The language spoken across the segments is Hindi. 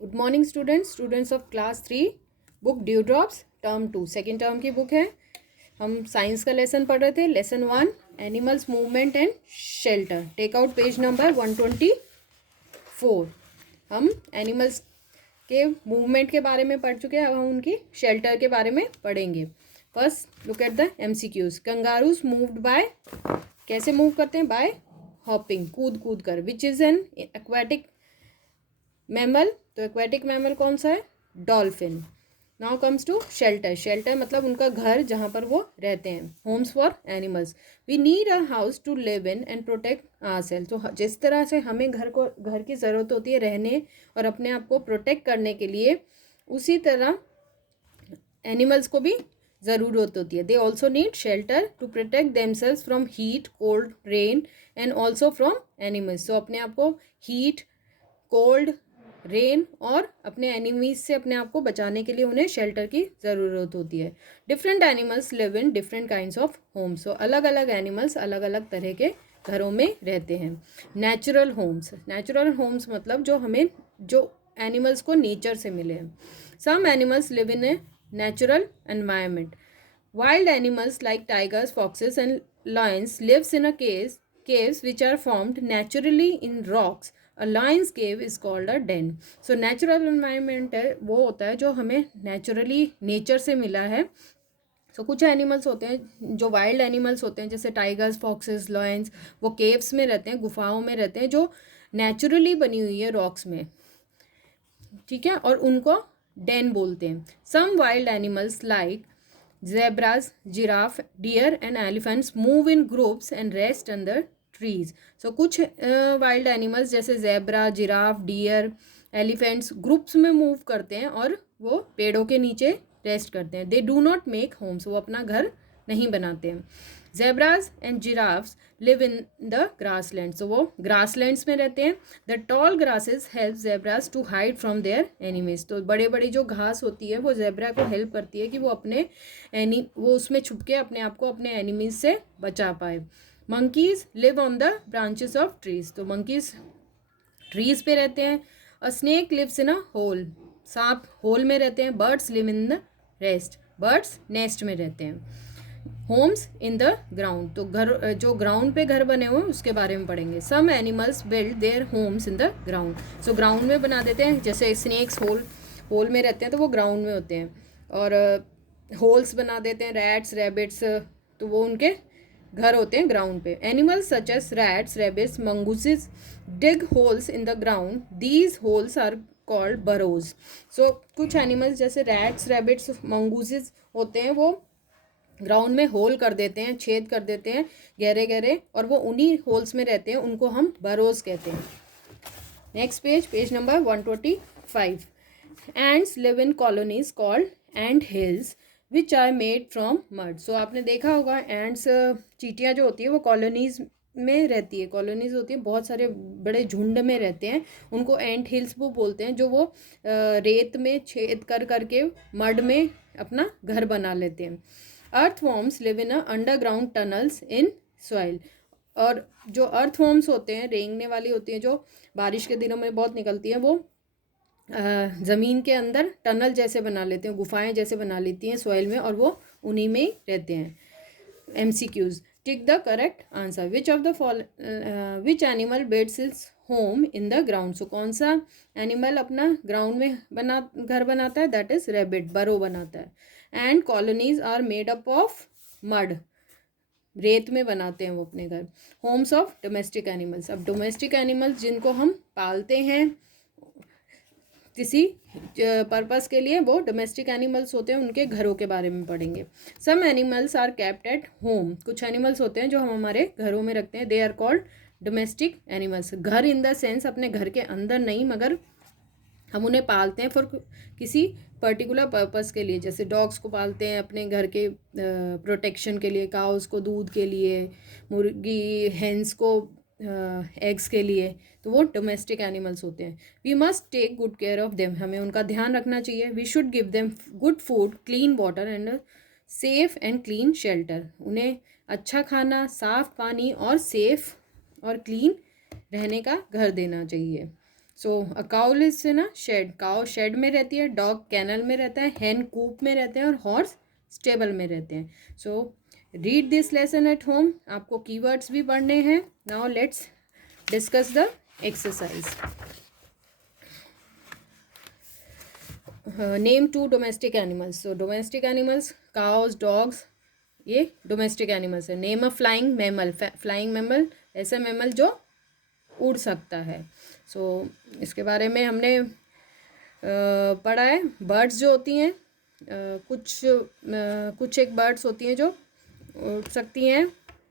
Good morning students of class 3 book Dew Drops term 2 second term की बुक है। हम साइंस का लेसन पढ़ रहे थे। Lesson 1 animals movement and shelter. Take out page number 124। हम एनिमल्स के मूवमेंट के बारे में पढ़ चुके हैं। अब हम उनकी शेल्टर के बारे में पढ़ेंगे। First look at the MCQs। Kangaroos moved by, कैसे मूव करते हैं? बाय हॉपिंग, कूद कूद कर। Which is an aquatic mammal, तो एक्वेटिक मैमल कौन सा है? Dolphin. Now comes to shelter. Shelter मतलब उनका घर जहाँ पर वो रहते हैं। Homes for animals. We need a house to live in and protect ourselves. तो जिस तरह से हमें घर की ज़रूरत होती है रहने और अपने आप को प्रोटेक्ट करने के लिए, उसी तरह एनिमल्स को भी ज़रूरत होती है। They also need shelter to protect themselves from heat, cold, rain and also from animals. तो अपने आप को हीट, कोल्ड, रेन और अपने एनिमीज से अपने आप को बचाने के लिए उन्हें शेल्टर की ज़रूरत होती है। Different animals live in different kinds of homes. So अलग अलग एनिमल्स अलग अलग तरह के घरों में रहते हैं। Natural Holmes. नेचुरल होम्स मतलब जो एनिमल्स को नेचर से मिले हैं। Some animals live in a natural environment. Wild animals like tigers, foxes, and lions lives in a caves which are formed naturally in rocks. A lion's cave is called a den. So natural environment है वो होता है जो हमें naturally नेचर से मिला है। So कुछ एनिमल्स होते हैं जो वाइल्ड एनिमल्स होते हैं, जैसे टाइगर्स, फॉक्सेस, लॉयंस, वो केव्स में रहते हैं, गुफाओं में रहते हैं जो नेचुरली बनी हुई है रॉक्स में, ठीक है, और उनको डेन बोलते हैं। Some wild animals like zebras, giraffe, deer and elephants move in groups and rest under trees. So कुछ वाइल्ड एनिमल्स जैसे zebra, giraffe, deer, elephants groups में मूव करते हैं और वो पेड़ों के नीचे रेस्ट करते हैं। They do not make homes, वो अपना घर नहीं बनाते हैं। Zebras and giraffes live in the grassland, तो वो ग्रासलैंड्स में रहते हैं। The tall grasses help zebras to hide from their enemies, तो बड़े बड़ी जो घास होती है वो जेब्रा को हेल्प करती है कि वो वो उसमें छुप के अपने आप को अपने एनिमीज से बचा पाए। Monkeys live on the branches of trees, तो मंकीज ट्रीज पे रहते हैं। A snake lives in a hole, सांप होल में रहते हैं। Birds live in the nest, birds nest में रहते हैं। होम्स इन द ग्राउंड, तो घर जो ग्राउंड पे घर बने हुए हैं उसके बारे में पढ़ेंगे। Some animals build their homes in the ground, so ground में बना देते हैं। जैसे स्नेक्स होल में रहते हैं तो वो ग्राउंड में होते हैं, और होल्स बना देते हैं। रैट्स, रैबिट्स, तो वो उनके घर होते हैं ग्राउंड पे। Animals such as rats, rabbits, mongooses dig holes in the ground, these holes are called burrows. So कुछ एनिमल्स जैसे रैट्स, रैबिट्स, मंगूसेस होते हैं, वो ग्राउंड में होल कर देते हैं, छेद कर देते हैं गहरे गहरे, और वो उन्हीं होल्स में रहते हैं, उनको हम बरोज कहते हैं। Next page number 125। Ants live in colonies called anthills which are made from mud. So आपने देखा होगा एंड्स, चींटियाँ जो होती है वो कॉलोनीज में रहती है। कॉलोनीज होती है, बहुत सारे बड़े झुंड में रहते हैं, उनको एंट हिल्स वो बोलते हैं, जो वो रेत में छेद कर करके मड में अपना घर बना लेते हैं। Earthworms live in underground tunnels in soil, और जो अर्थवॉर्म्स होते हैं, रेंगने वाली होती हैं, जो बारिश के दिनों में बहुत निकलती हैं, वो ज़मीन के अंदर टनल जैसे बना लेते हैं, गुफाएं जैसे बना लेती हैं सॉइल में, और वो उन्हीं में ही रहते हैं। MCQs। Tick the correct answer. Which animal builds its home in the ground, so कौन सा एनिमल अपना ग्राउंड में घर बनाता है? दैट इज रैबिट, बरो बनाता है। And colonies are made up of mud, रेत में बनाते हैं वो अपने घर। Homes of domestic animals. अब डोमेस्टिक एनिमल्स जिनको हम पालते हैं किसी पर्पस के लिए, वो डोमेस्टिक एनिमल्स होते हैं, उनके घरों के बारे में पढ़ेंगे। Some animals are kept at home, कुछ एनिमल्स होते हैं जो हम हमारे घरों में रखते हैं। They are called domestic animals. घर इन द सेंस अपने घर के अंदर नहीं, मगर हम उन्हें पालते हैं फॉर किसी पर्टिकुलर पर्पस के लिए। जैसे डॉग्स को पालते हैं अपने घर के प्रोटेक्शन के लिए, काउस को दूध के लिए, मुर्गी हेंस को एग्स के लिए, तो वो डोमेस्टिक एनिमल्स होते हैं। We must take good care of them, हमें उनका ध्यान रखना चाहिए। We should give them good food, clean water and safe and clean shelter, उन्हें अच्छा खाना, साफ पानी और सेफ और क्लीन रहने का घर देना चाहिए। So a cow lives in a shed, cow shed में रहती है, डॉग कैनल में रहता है, hen कूप में रहते हैं और हॉर्स स्टेबल में रहते हैं. So read this lesson at home. आपको कीवर्ड्स भी पढ़ने हैं. Now let's discuss the exercise. Name 2 domestic animals. So domestic animals cows dogs, ये डोमेस्टिक एनिमल्स है. Name a flying mammal. Flying mammal ऐसा मैमल जो उड़ सकता है. सो इसके बारे में हमने पढ़ा है. बर्ड्स जो होती हैं, कुछ एक बर्ड्स होती हैं जो उड़ सकती हैं,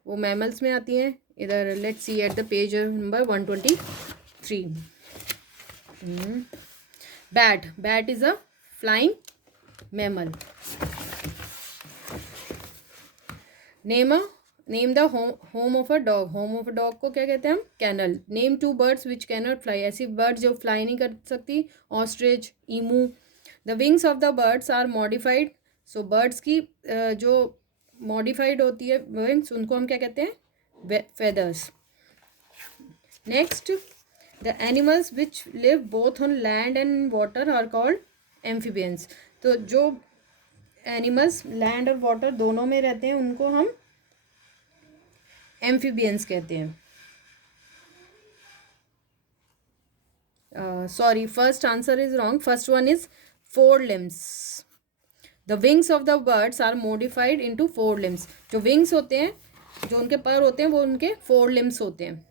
वो मैमल्स में आती हैं. इधर let's see at the page number 123. Bat is a flying mammal. Name the home of a dog. Home of a dog को क्या कहते हैं हम? Kennel. Name 2 birds which cannot fly. ऐसी बर्ड जो फ्लाई नहीं कर सकती. Ostrich, emu. The wings of the birds are modified. So birds की जो मॉडिफाइड होती है विंग्स, उनको हम क्या कहते हैं? Feathers. Next, the animals which live both on land and water are called amphibians. तो जो एनिमल्स लैंड और वाटर दोनों में रहते हैं उनको हम एम्फीबियंस कहते हैं. Sorry, first answer is wrong. First one is 4 limbs. The wings of the birds are modified into 4 limbs. जो विंग्स होते हैं, जो उनके पर होते हैं, वो उनके 4 limbs होते हैं.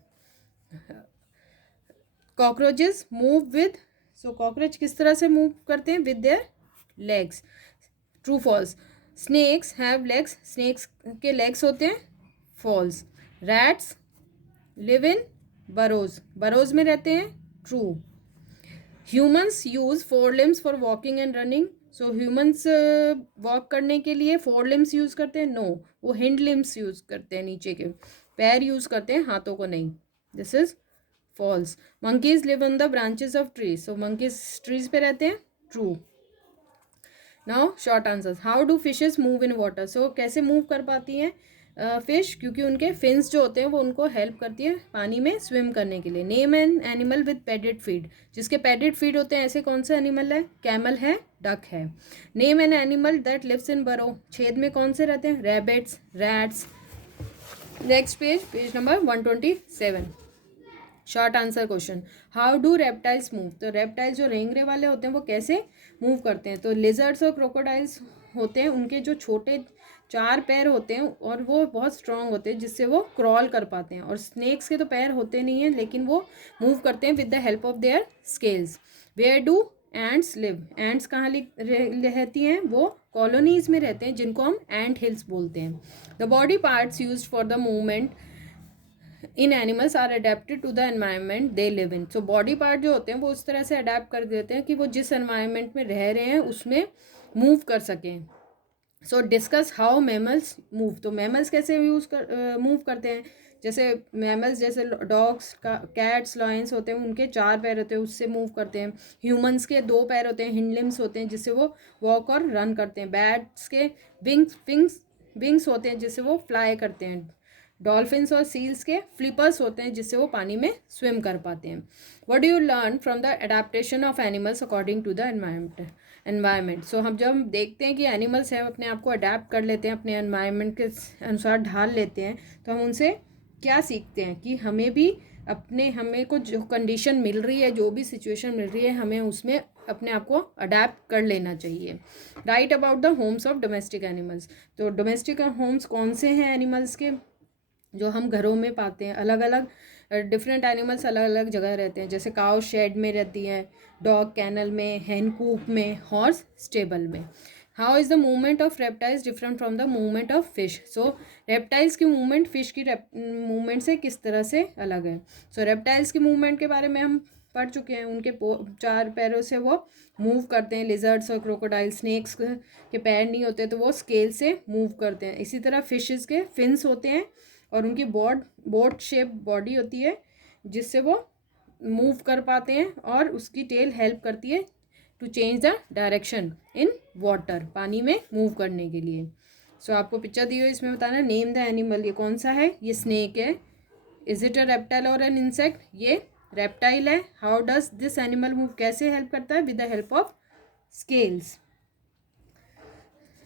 Cockroaches move with. So cockroach किस तरह से मूव करते हैं? With their legs. True false. Snakes have legs. Snakes के लेग्स होते हैं. False. Rats live in burrows. Burrows में रहते हैं. True. Humans use 4 limbs for walking and running. So humans walk करने के लिए 4 limbs यूज करते हैं. नो, वो हिंड लिम्स यूज करते हैं, नीचे के पैर यूज करते हैं, हाथों को नहीं. This is false. Monkeys live on the branches of trees. So monkeys trees पे रहते हैं. True. Now short answers. How do fishes move in water. So कैसे मूव कर पाती हैं फिश? क्योंकि उनके फिन्स जो होते हैं वो उनको हेल्प करती है पानी में स्विम करने के लिए. Name an animal with padded feet. जिसके पैडेड फीट होते हैं, ऐसे कौन से एनिमल है? कैमल है, डक है. Name an animal that lives in burrow. छेद में कौन से रहते हैं? Rabbits, rats. Next page number 127. Short answer question. How do reptiles move. तो रेप्टाइल्स जो रेंगरे वाले होते हैं वो कैसे मूव करते हैं? तो लिजर्ड्स और क्रोकोडाइल्स होते हैं, उनके जो छोटे 4 पैर होते हैं और वो बहुत स्ट्रांग होते हैं, जिससे वो क्रॉल कर पाते हैं. और स्नेक्स के तो पैर होते नहीं हैं, लेकिन वो मूव करते हैं with the help of their scales. Where do ants live. Ants कहाँ रहती हैं? वो कॉलोनीज में रहते हैं, जिनको हम एंट हिल्स बोलते हैं. The body parts used for the movement in animals are adapted to the environment they live in. So body part जो होते हैं वो उस तरह से अडेप्ट कर देते हैं कि वो जिस एनवायरनमेंट में रह रहे हैं उसमें मूव कर सकें. सो डिस्कस हाउ मैमल्स मूव. तो मैमल्स कैसे मूव करते हैं? जैसे मैमल्स जैसे डॉग्स, कैट्स, लॉयंस होते हैं, उनके 4 पैर होते हैं, उससे मूव करते हैं. ह्यूमंस के 2 पैर होते हैं, हिंड लिम्स होते हैं, जिससे वो वॉक और रन करते हैं. बैट्स के विंग्स होते हैं, जिससे वो फ्लाई करते हैं. डॉल्फिन्स और सील्स के फ्लिपर्स होते हैं, जिससे वो पानी में स्विम कर पाते हैं. What do you learn from the adaptation of animals according to the environment. So हम जब देखते हैं कि एनिमल्स हैं अपने आप को अडेप्ट कर लेते हैं, अपने एनवायरनमेंट के अनुसार ढाल लेते हैं, तो हम उनसे क्या सीखते हैं कि हमें भी हमें को जो कंडीशन मिल रही है, जो भी सिचुएशन मिल रही है, हमें उसमें अपने आप को अडेप्ट कर लेना चाहिए. Right about the homes of domestic animals. तो डोमेस्टिक होम्स कौन से हैं एनिमल्स के जो हम घरों में पाते हैं? अलग अलग डिफरेंट एनिमल्स अलग अलग जगह रहते हैं. जैसे काउ शेड में रहती है, डॉग कैनल में, hen कूप में, हॉर्स स्टेबल में. How is the movement of reptiles different from the movement of fish. So reptiles की मूवमेंट फिश की मूवमेंट से किस तरह से अलग है? सो रेप्टाइल्स की मूवमेंट के बारे में हम पढ़ चुके हैं. उनके 4 पैरों से वो मूव करते हैं. लिजर्ड्स और क्रोकोडाइल, स्नेक्स के पैर नहीं होते तो वो स्केल से मूव करते हैं. इसी तरह फिशेस के फिन्स होते हैं और उनकी बोट शेप बॉडी होती है, जिससे वो मूव कर पाते हैं, और उसकी टेल हेल्प करती है to change the direction in water, पानी में मूव करने के लिए. सो आपको पिक्चर दी हुई, इसमें बताना नेम द एनिमल. ये कौन सा है? ये स्नेक है. इज इट अ रेप्टाइल और एन इंसेक्ट? ये रेप्टाइल है. How does this animal move, कैसे हेल्प करता है, with the help of scales.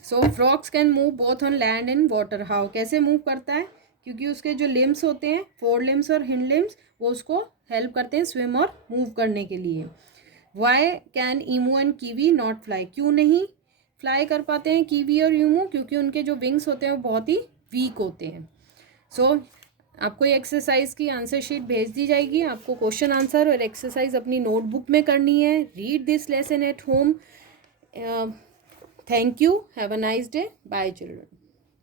So frogs can move both on land and water. How, कैसे मूव करता है, क्योंकि उसके जो लिम्स होते हैं, फोर लिम्स और हिंड लिम्स, वो उसको हेल्प करते हैं स्विम और मूव करने के लिए. Why can emu and kiwi not fly, क्यों नहीं फ्लाई कर पाते हैं कीवी और ईमू, क्योंकि उनके जो विंग्स होते हैं वो बहुत ही वीक होते हैं. सो आपको ये एक्सरसाइज की आंसर शीट भेज दी जाएगी. आपको क्वेश्चन आंसर और एक्सरसाइज अपनी नोटबुक में करनी है. Read this lesson at home. Thank you. Have a nice day. Bye children.